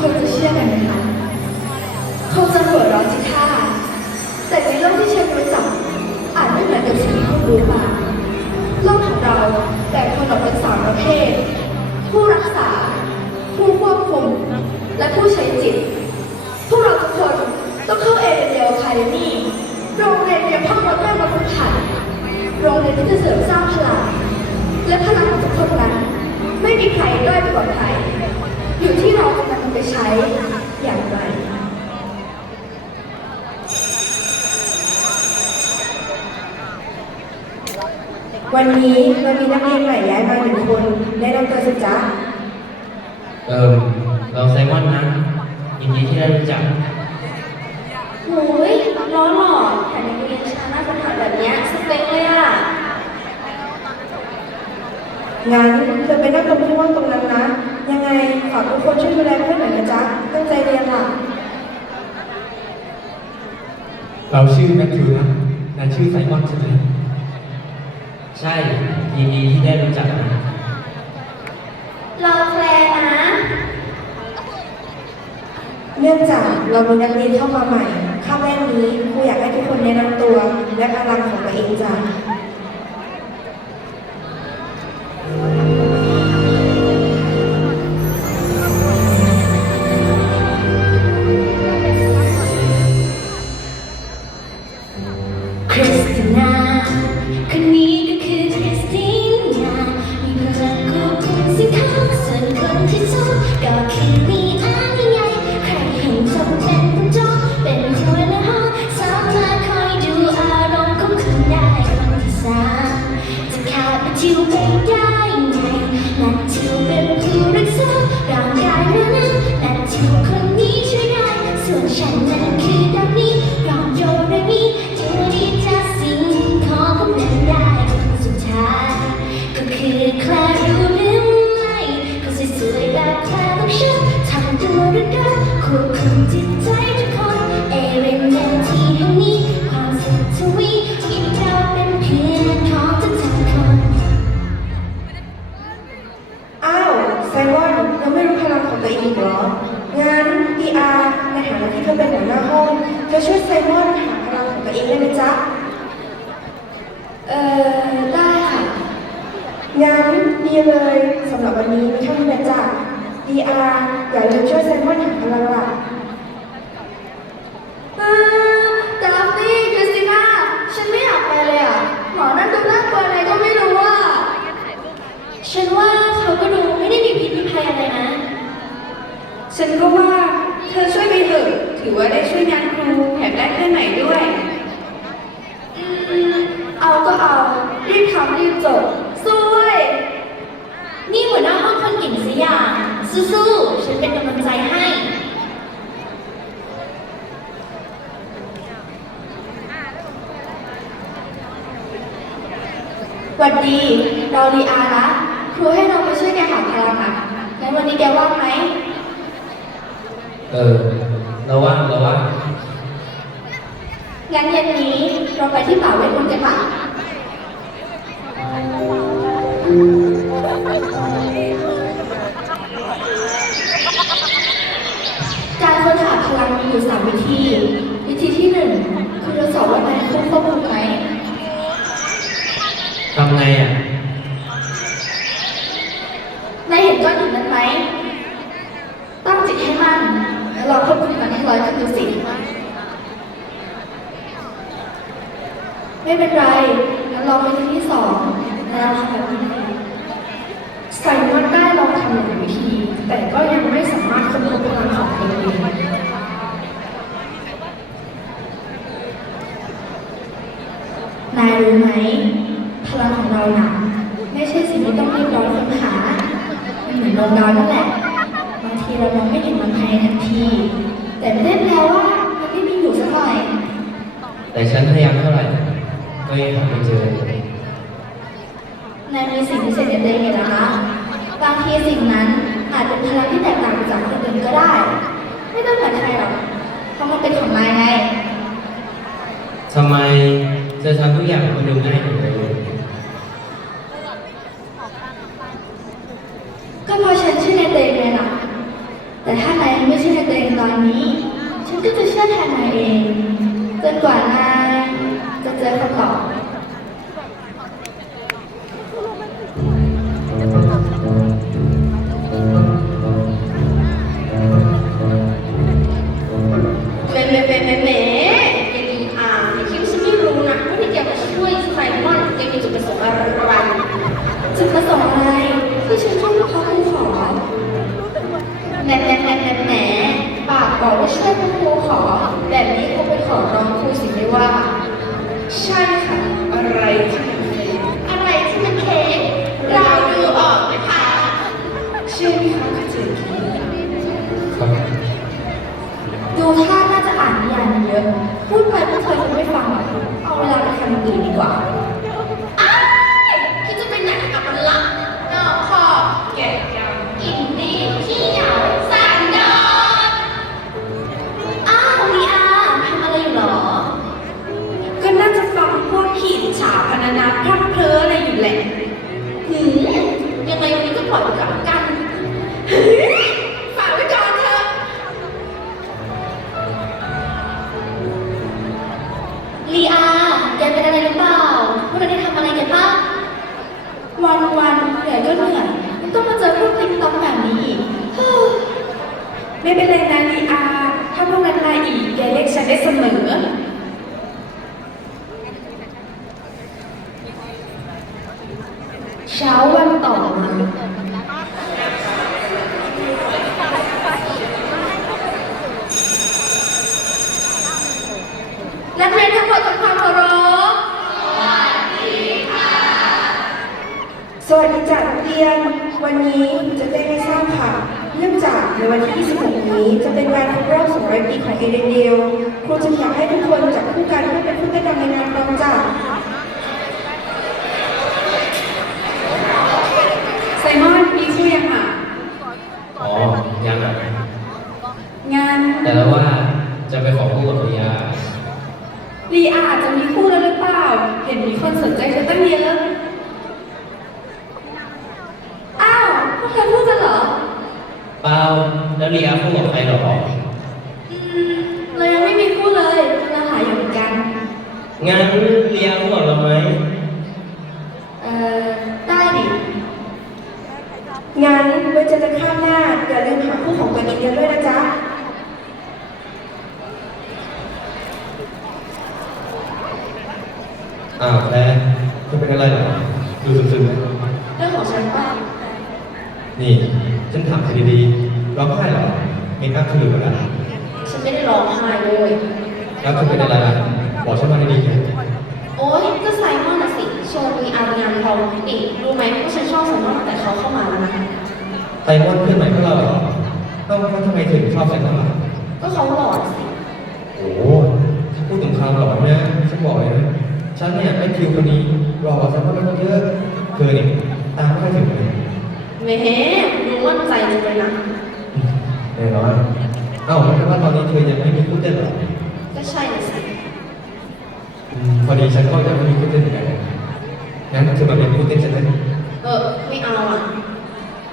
คนจะเชื่อกันไหมคะคงจะหัวเราะสิท่าแต่ในโลกที่ฉันรู้จักอาจไม่เหมือนกับสิ่งที่คุณรู้มาโลกของเราแบ่งคนออกเป็นสามประเภท ผู้รักษา ผู้ควบคุม และผู้ใช้จิต พวกเราทุกคนต้องเข้าเอเดนเดลคาเดมี่โรงเรียนเรียนพ่อมดแม่มาฝึกหัดโรงเรียนที่จะเสริมสร้างพลังและพลังของทุกคนนั้นไม่มีใครด้อยไปกว่าใคร ใช้อย่างไรวันนี้เรามีนักเรียนใหม่ย้ายมาหนึ่งคนแนะนำตัวสิจ๊ะเออเราไซมอนนะยินดีที่ได้รู้จักโอ้ยล้อหล่อแถมยังเรียนช้าหน้าปัญหาแบบเนี้ยสเปคเลยอะ งั้นเธอไปนั่งตรงที่ว่างตรงนั้นนะ ยังไงฝากทุกคนช่วยดูแลเพื่อนหน่อยนะจ๊ะ ตั้งใจเรียนล่ะ เราชื่อแมทธิวนะนายชื่อไซมอนใช่ไหมใช่ยินดีที่ได้รู้จักนะเราแคลร์นะ เนื่องจากเรามีนักเรียนเข้ามาใหม่ข้าแรกนี้ครูอยากให้ทุกคนแนะนำตัวและพลังของตัวเองจ้ะ อนยังไม่รู้พลังของตัวเองอีกเหรอ งั้น PR ในฐานะที่เธอเป็นหัวหน้าห้องเธอช่วยไซมอนหาพลังของตัวเองได้ไหมจ๊ะ เอ่อ ได้ค่ะ งั้นดีเลยสำหรับวันนี้มีเท่านี้นะจ๊ะ DR อย่าลืมช่วยไซมอนหาพลังล่ะเออดาฟนี่คริสติน่า ฉันไม่อยากไปเลยอะ หมอนั่นดูน่ากลัวอะไรก็ไม่รู้อะฉันว่าเขาก็ดูไม่ได้มีพิษมีภัยอะไรนะ ฉันก็ว่าเธอช่วยไปเถอะถือว่าได้ช่วยงานครูแถมได้เพื่อนใหม่ด้วย อืม เอาก็เอา รีบทำรีบจบสู้เว้ยนี่หัวหน้าห้องคนเก่งสิอย่าง สู้ๆ ฉันเป็นกำลังใจให้ หวัดดีเราลีอานะครูให้เราไปช่วยแกหาพลังอะงั้นวันนี้แกว่างไหม เออเราว่างเราว่างงั้นเย็นนี้เราไปที่ป่าเวทมนต์กันปะการค้นหาพลังมีอยู่สามวิธี วิธีที่หนึ่งคือทดสอบว่านายควบคุมไหมทำไงอะ นายเห็นก้อนหินนั้นไหม ตั้งจิตให้มั่น แล้วลองควบคุมมันให้ร้อยขึ้นดูสิ ไม่เป็นไรงั้นลองวิธีที่สองนะทำแบบนี้ ไซมอนได้ลองทำหลายวิธี แต่ก็ยังไม่สามารถค้นพบพลังของตัวเอง นายรู้ไหม พลังของเราหนักไม่ใช่สิ่งที่ต้องรีบร้อนค้นหา มันเหมือนดวงดาวนั่นแหละ บางทีเรามองไม่เห็นมันภายในทันที แต่ไม่ได้แปลว่ามันไม่มีอยู่สักหน่อย แต่ฉันพยายามเท่าไหร่ก็ยังหาไม่เจอ นายมีสิ่งพิเศษในตัวเองนะคะ บางทีสิ่งนั้นอาจเป็นพลังที่แตกต่างจากคนอื่นก็ได้ ไม่ต้องเหมือนใครหรอกเพราะมันเป็นของนายไง ทำไมเธอทำทุกอย่างมันดูง่ายหมดเลยก็เพราะฉันชื่อนายเตงไงล่ะแต่ถ้านายไม่ใช่นายเตงตอนนี้ ฉันก็จะเชื่อแทนนายเองจนกว่านาย จะเจ เช้าวันต่อมานักเรียนทั้งหมดทำความเคารพสวัสดีจ้ะนักเรียน วันนี้จะได้ให้ทราบค่ะ เนื่องจากในวันที่ 26 นี้จะเป็นการครบรอบ200ปีของเอเดนเดลครูจึงอยากให้ทุกคนจับคู่กันเพื่อเป็นผู้เต้นรำในงานรำจ้ะ ไซมอนมีชื่อยังอะ อ๋อ ยังอะ งาน แต่แล้วว่าจะไปขอคู่กับภรรยา ลีอาจะมีคู่แล้วหรือเปล่า เห็นมีคนสนใจเธอตั้งเยอะอ้าวพวกเธอพูดกันเหรอ เปล่าแล้วเรียคู่กับใครหรออืมเรายังไม่มีคู่เลยเราหาอยู่เหมือนกัน งั้นเรียคู่กับเราไหม เอ่อ ได้ดิ งั้นไว้เจอกันข้ามหน้า อย่าลืมหาคู่ของตัวเองกันด้วยนะจ๊ะ อ้าวแพรจะเป็นอะไรเหรอดูซึมๆนะ เรื่องของฉันป่ะ นี่ฉันถามเธอดีๆร้องไห้เหรอเมคอัพเธอเหลือแล้ว ฉันไม่ได้ร้องไห้เลย แล้วเธอเป็นอะไรล่ะบอกฉันมาดีๆเถอะโอ๊ยก็ไซมอนน่ะสิชวนมีอารงานทองอีกรู้ไหมว่าฉันชอบไซมอนตั้งแต่เขาเข้ามาแล้วนะไซมอนเพื่อนใหม่ของเราเหรอต้องทำไมถึงชอบไซมอนล่ะก็เขาหล่อสิโอ้โหถ้าพูดถึงความหล่อนะฉันบอกเลยนะฉันเนี่ยไอ้คิวคนนี้หล่อกว่าไซมอนตั้งเยอะเธอเนี่ยตามไม่ค่อยถึงเลยแหมดูมั่นใจจังเลยนะแน่นอนเอ้าไม่ใช่ว่าตอนนี้เธอยังไม่มีคู่เต้นเหรอก็ใช่น่ะสิอืมพอดีฉันก็ยังไม่มีคู่เต้นเหมือนกันงั้นเธอมาเป็นคู่เต้นฉันไหมเออไม่เอาอะ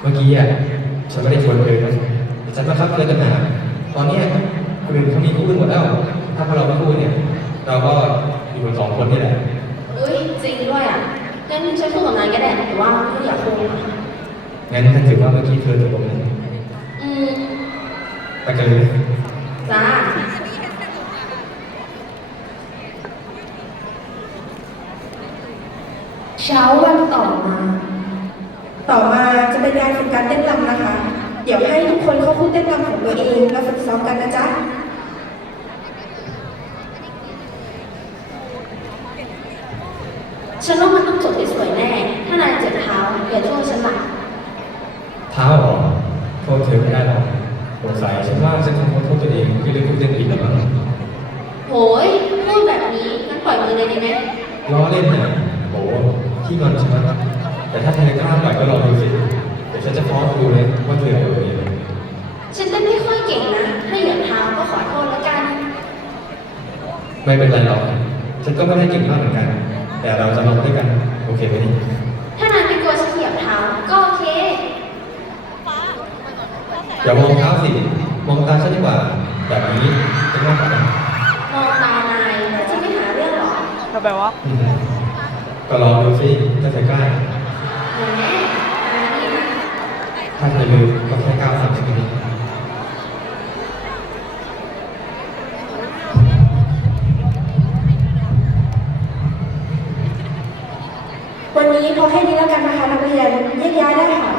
เมื่อกี้อะฉันไม่ได้ชวนเธอนะแต่ฉันมาคับเธอกันหนาตอนเนี้ยคนอื่นเขามีคู่กันหมดแล้ว ถ้าพวกเราไม่คู่เนี่ย เราก็อยู่กันสองคนนี่แหละเอ้ยจริงด้วยอะงั้นฉันพูดกับนายก็ได้แต่ว่าไม่อยากพูดนะงั้นถ้าถือว่าเมื่อกี้เธอตกลงนะอืม ไปกันเลยจ้าเช้าวันต่อมา ต่อมาจะเป็นการฝึกการเต้นรำนะคะ เดี๋ยวให้ทุกคนเข้าคู่เต้นรำของตัวเองแล้วฝึกซ้อมกันนะจ๊ะ ฉันว่ามันต้องจบได้สวยแน่ ถ้านายเจ็บเท้าอย่าโทษฉันหลัก เท้าเหรอโทษเธอไม่ได้หรอกสงสัยฉันว่าฉันคงโทษตัวเองที่เรื่องคู่เต้นผิดแล้วมั้ง โหย พูดแบบนี้งั้นปล่อยมือเลยได้ไหม ล้อเล่นนะโอ้ที่งอนใช่ไหมแต่ถ้าเธอกล้าปล่อยก็ลองดูสิเดี๋ยวฉันจะฟ้องครูเลยว่าเธอเอาตัวเองฉันเต้นไม่ค่อยเก่งนะ ถ้าเหยียบเท้าก็ขอโทษแล้วกัน ไม่เป็นไรหรอก ฉันก็ไม่ได้เก่งมากเหมือนกัน แต่เราจะลองด้วยกัน โอเคไหมำไมวะก็รอดูสิถ้าจะกล้าถ้าจะรลืมก็แค่ก้าวสามสิบนิดวันนี้พอแค่นี้แล้วกันนะคะนักเรียนแยกย้ายได้ค่ะ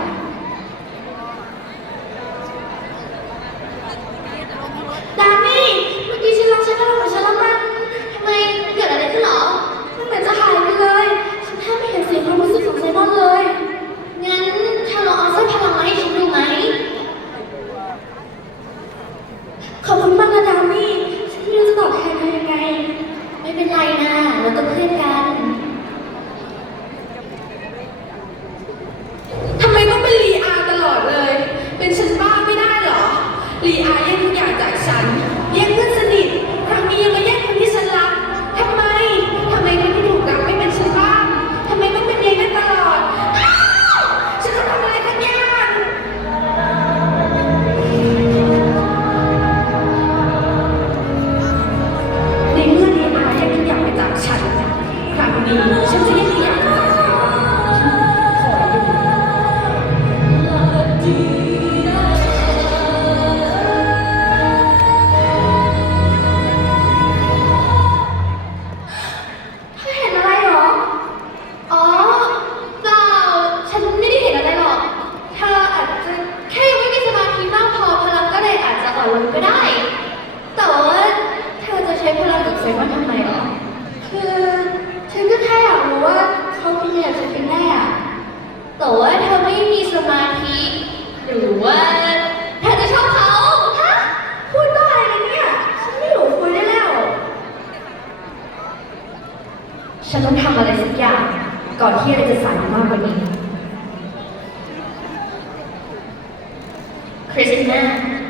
คริสติน่า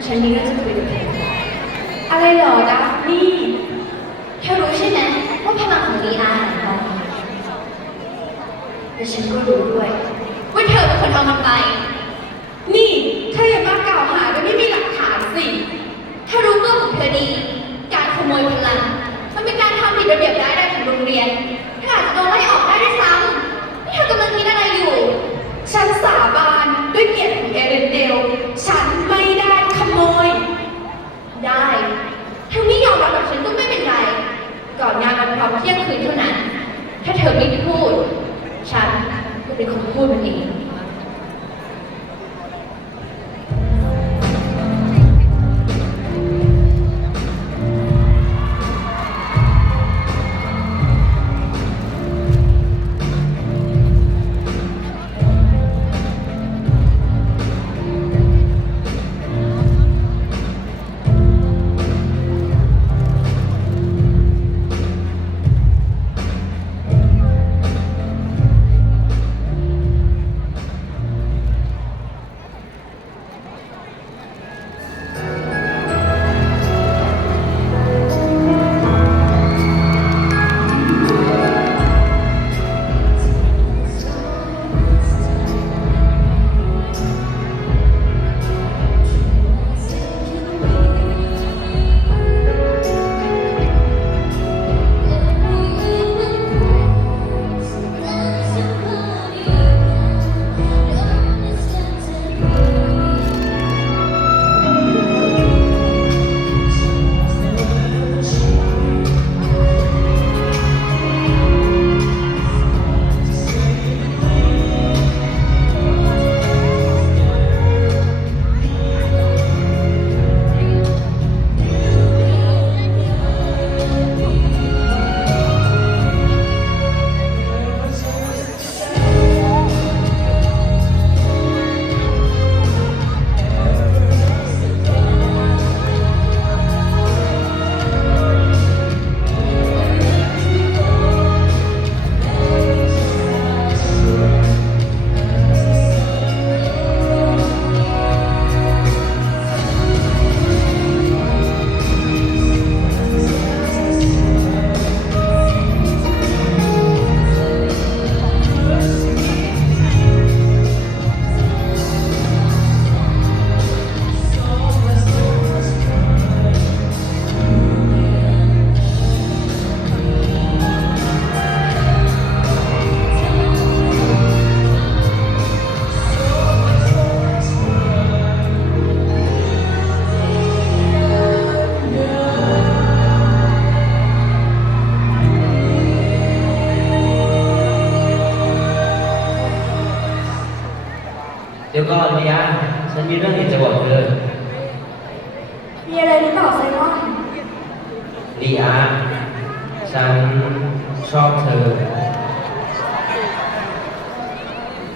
ฉันมีเรื่องจะคุยกับเธออะไรหรอดัฟนี่เธอรู้ใช่ไหมว่าพลังของดีอาหายไปแต่ฉันก็รู้ด้วย ว่าเธอเป็นคนเอามันไปนี่เธออย่ามากล่าวหาโดยไม่มีหลักฐานสิถ้ารู้เรื่องของเธอดี การขโมยพลังมันเป็นการทำผิดระเบียบได้ายแรของโรงเรียน they call it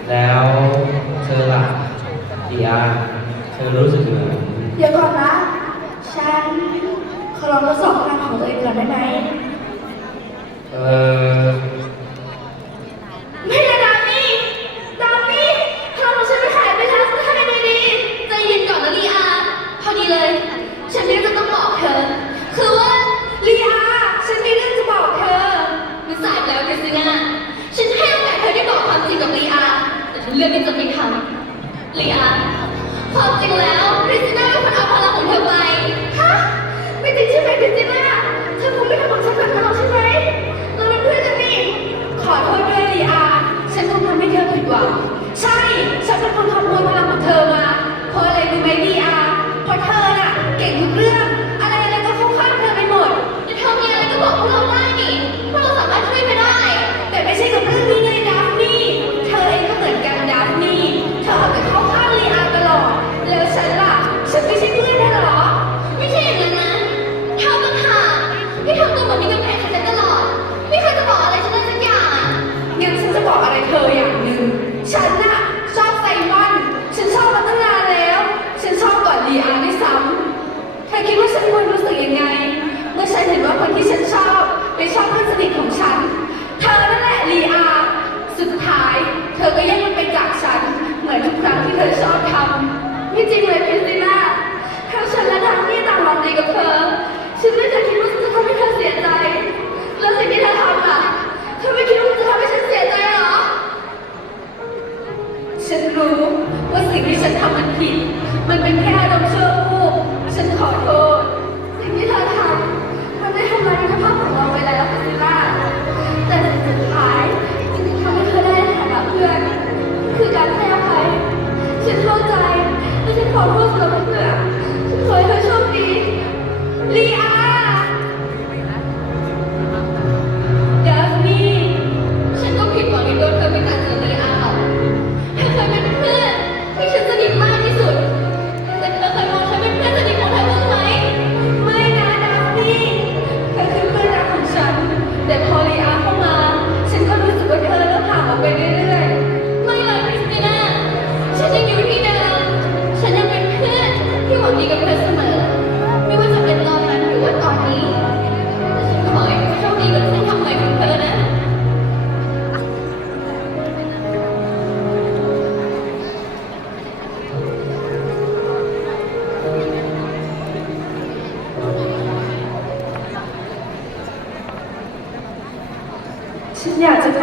แล้วเธอล่ะลีอาเธอรู้สึกยังไงเดี๋ยวก่อนนะ ฉันขอลองทดสอบพลังของตัวเองก่อนได้ไหมเออ ข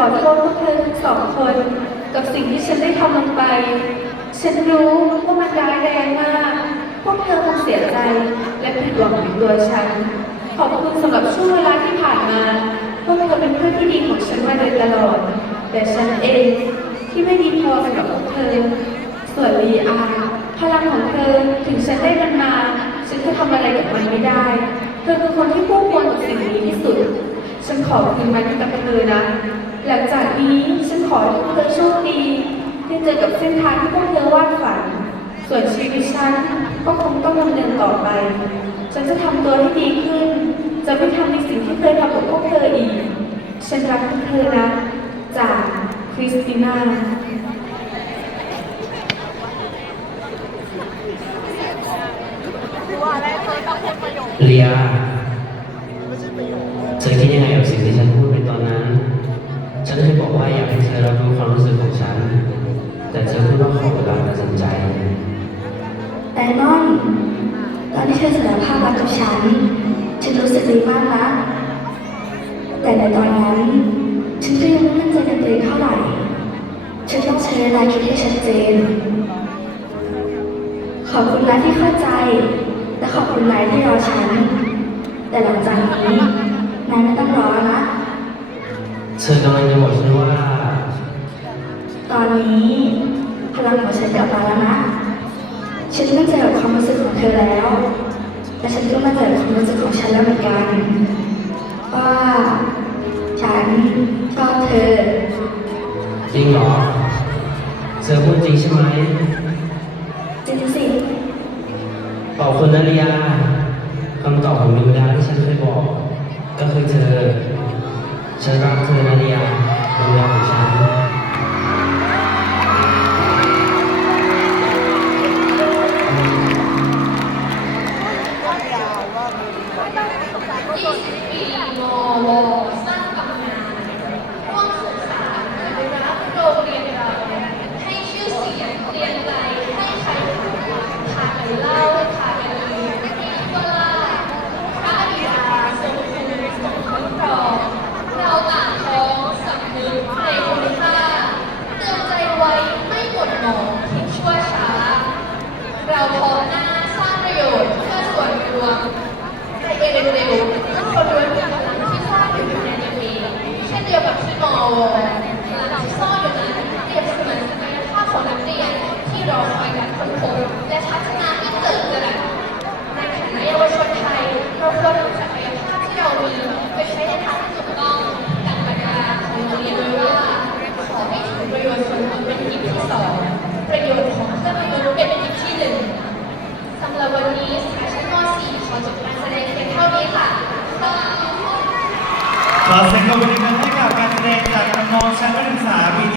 อยากจะขอโทษพวกเธอทั้งสองคน กับสิ่งที่ฉันได้ทำลงไป ฉันรู้ว่ามันร้ายแรงมาก พวกเธอคงเสียใจและผิดหวังในตัวฉัน ขอบคุณสำหรับช่วงเวลาที่ผ่านมา พวกเธอเป็นเพื่อนที่ดีของฉันมาโดยตลอด แต่ฉันเองที่ไม่ดีพอสำหรับพวกเธอ ส่วนลีอาพลังของเธอถึงฉันได้มันมา ฉันก็ทำอะไรกับมันไม่ได้ เธอคือคนที่คู่ควรกับสิ่งนี้ที่สุด ฉันขอคืนมันให้กับเธอนะ หลังจากนี้ฉันขอให้พวกเธอโชคดีได้เจอกับเส้นทางที่พวกเธอวาดฝัน ส่วนชีวิตฉันก็คงต้องดำเนินต่อไป ฉันจะทำตัวให้ดีขึ้น จะไม่ทำในสิ่งที่เคยทำกับพวกเธออีก ฉันรักพวกเธอนะ จากคริสติน่าเลีย อนที่เธอสารภาพรักกับฉัน ฉันรู้สึกดีมากนะ แต่ในตอนนั้น ฉันก็ยังไม่มั่นใจในตัวเองเท่าไหร่ ฉันต้องใช้เวลาคิดให้ชัดเจน ขอบคุณนะที่เข้าใจ และขอบคุณนายที่รอฉัน แต่หลังจากนี้นายไม่ต้องรอนะเธอกำลังจะบอกฉันว่า ตอนนี้พลังของฉันกลับมาแล้วนะ ฉันมั่นใจกับความรู้สึกของ เธอแล้ว แต่ฉันก็มาเจอความรู้สึกของฉันแล้วเหมือนกันว่าฉันชอบเธอ จริงเหรอ เธอพูดจริงใช่ไหมจริงสิต่อคุณนาริยาคำตอบของดวงดาวที่ฉันเคยบอก ก็คือเธอ ฉันรักเธอนาริยาดวงดาวของฉัน 20ปีมวสร้างตำนานร่วมสืบสานอนุรักษ์โรงเรียนเราให้ชื่อเสียงเรียนไปให้ใครพากันเล่าพากันลือก็ล่าพระบิดาทรงคุณทรงคุ้มครองเราต่างท้องสำนึกในคุณค่าเตือนใจไว้ไม่หมดหมองคิดชั่วช้า เราพร้อมหน้าสร้างประโยชน์เพื่อส่วนรวมในเอเร็วๆทุก คนล้วนมีพลังที่ซ่อนอยู่ในตัวเองเช่นเดียวกับที่มอพลังที่ซ่อนอยู่นั้นเปรียบเสมือนศักยภาพของนักเรียนที่รอคอยการค้นพบและพัฒนาให้เติบโตในฐานะเยาวชนไทยเราควรนำศักยภาพที่เรามีไปใช้ในทางที่ถูกต้องดังบรรดาของโรงเรียนเลยว่าขอให้ถือประโยชน์ส่วนรวมเป็นกิจที่สองประโยชน์ของเพื่อนมนุษย์เป็นกิจที่หนึ่งสำหรับวันนี้สายชั้นม .4 ขอจบการแสดงเพียงเท่านี้ค่ะ ขอแสดงความยินดีกับการแสดงจากน้องชั้นประถมศึกษาปี